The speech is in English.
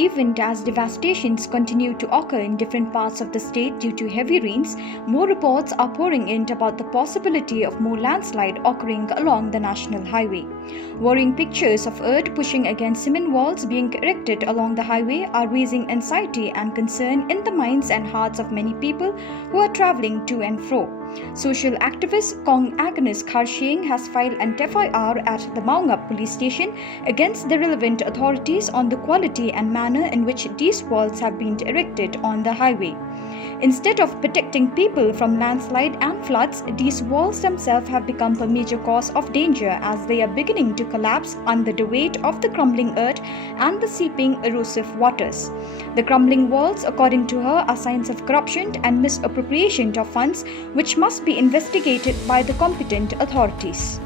Even as devastations continue to occur in different parts of the state due to heavy rains, more reports are pouring in about the possibility of more landslide occurring along the national highway. Worrying pictures of earth pushing against cement walls being erected along the highway are raising anxiety and concern in the minds and hearts of many people who are traveling to and fro. Social activist Kong Agnes Kharsheng has filed an FIR at the Maungap police station against the relevant authorities on the quality and manner in which these walls have been erected on the highway. Instead of protecting people from landslide and floods, these walls themselves have become a major cause of danger as they are beginning to collapse under the weight of the crumbling earth and the seeping erosive waters. The crumbling walls, according to her, are signs of corruption and misappropriation of funds which must be investigated by the competent authorities.